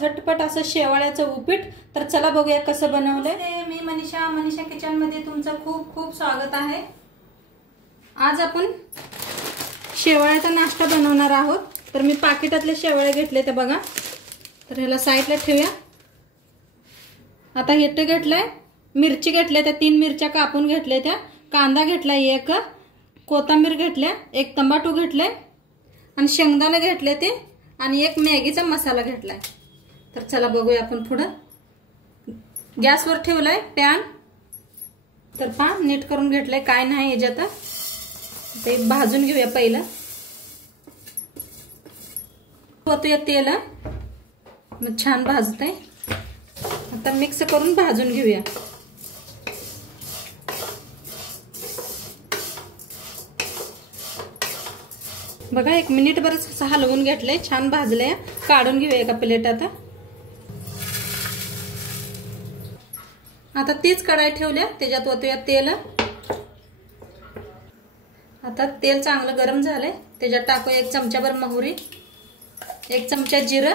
झटपट असं शेवाळ्याचं उपीट। तर चला बघूया कसं बनवलंय। मी मनीषा किचन मध्ये तुमचं खूप खूप स्वागत आहे। आज आपण शेवाळ्याचा नाश्ता बनवणार आहोत। तर मी पाकिटातले शेवाळे घेतले ते बघा। तर ह्याला साईडला ठेवूया। आता हे घेतलंय, मिरची घेतल्या त्या 3 मिरच्या कापून घेतल्या त्या, कांदा घेतलाय एक, कोथिंबीर घेतल्या, एक टमाटो घेतलाय आणि शेंगदाणे घेतले ते आणि एक मॅगीचा मसाला घेतलाय। तर चला बघूया आपण पुढं। गॅसवर ठेवलाय पॅन। तर पॅन नीट करून घेतलाय, काय नाही याच्यात। ते भाजून घेऊया पहिलं। होतोय तेल, मग छान भाजतंय। आता मिक्स करून भाजून घेऊया। बघा 1 मिनिट बरच हलवून घेतले, छान भाजले। काढून घेऊया एका प्लेटात। आता तीच कढाई ठेवल्या, त्याच्यात ओतूया तेल। आता तेल चांगलं गरम झालंय, त्याच्यात टाकूया 1 चमचाभर मोहरी, 1 चमचा जिरं,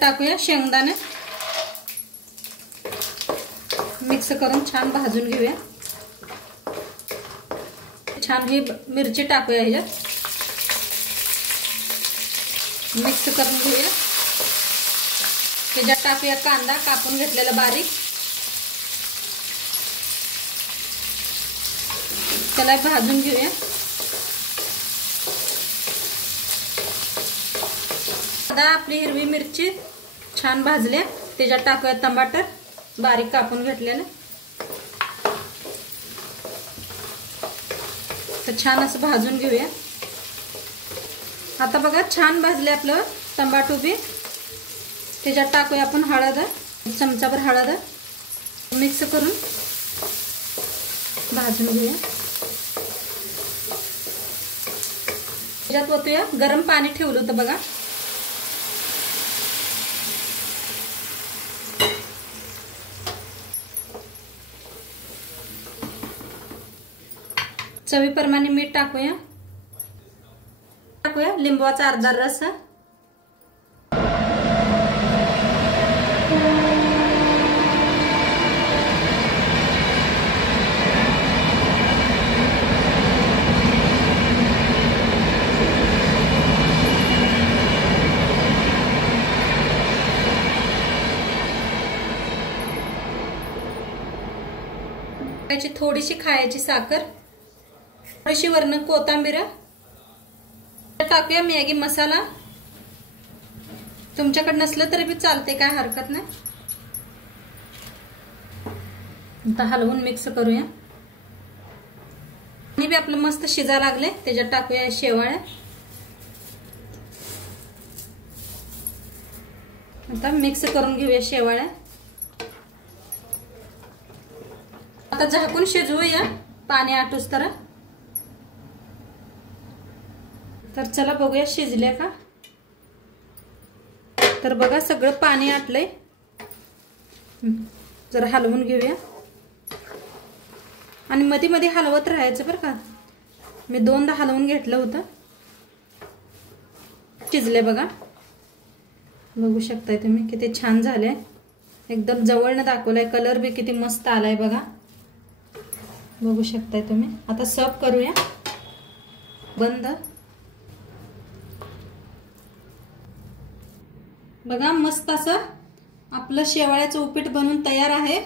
टाकूया शेंगदाणे, मिक्स करून छान भाजून घेऊया। छान ही मिरची टाकूया ह्याच्यात, मिक्स करून घेऊया। त्याच्यात टाकूया कांदा कापून घेतलेला बारीक, त्याला भाजून घेऊया। आता आपली हिरवी मिरची छान भाजल्या, त्याच्यात टाकूया टमाटर बारीक कापून घेतलेलं। तर छान असं भाजून घेऊया। आता बघा छान भाजले आपलं टमाटो बी। त्याच्यात टाकूया आपण हळद, 1 चमचाभर हळद, मिक्स करून भाजून घेऊया। त्याच्यात ओतूया गरम पाणी ठेवलं होतं बघा। चवीप्रमाणे मीठ टाकूया, लिंबूचा अर्धा रस, थोडीशी खायची साखर, थोडीशी वरनं कोथिंबीर, टाकूया मॅगी मसाला। तुमच्याकडे नसलं तरी बी चालते, काय हरकत नाही। आता हलवून मिक्स करूया। आणि बी आपलं मस्त शिजा लागले, त्याच्यात टाकूया शेवाळ्या। आता मिक्स करून घेऊया शेवाळ्या। आता झाकून शिजवूया पाणी आटूस तर। तर चला बघूया शिजले का। तर बघा सगळं पाणी आटलंय, जरा हलवून घेऊया आणि मध्ये मध्ये हलवत राहायचं बरं का। मी 2दा हलवून घेतलं होतं। शिजले बघा, बघू शकताय तुम्ही किती छान झाले। एकदम जवळनं दाखवलाय, कलर बी किती मस्त आलाय बघा, बघू शकताय तुम्ही। आता सर्व करूया बंद। बघा मस्त असं आपलं शेवाळ्याचं उपीट बनून तयार आहे।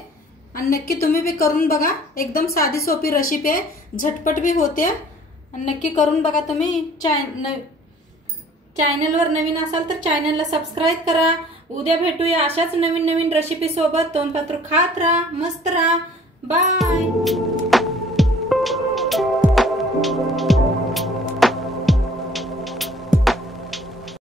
आणि नक्की तुम्ही बी करून बघा, एकदम साधी सोपी रेसिपी आहे, झटपट बी होते। आणि नक्की करून बघा तुम्ही। चॅनलवर नवीन असाल तर चॅनलला सबस्क्राइब करा। उद्या भेटूया अशाच नवीन नवीन रेसिपी सोबत। तोंडपात्र खात राहा, मस्त राहा, बाय।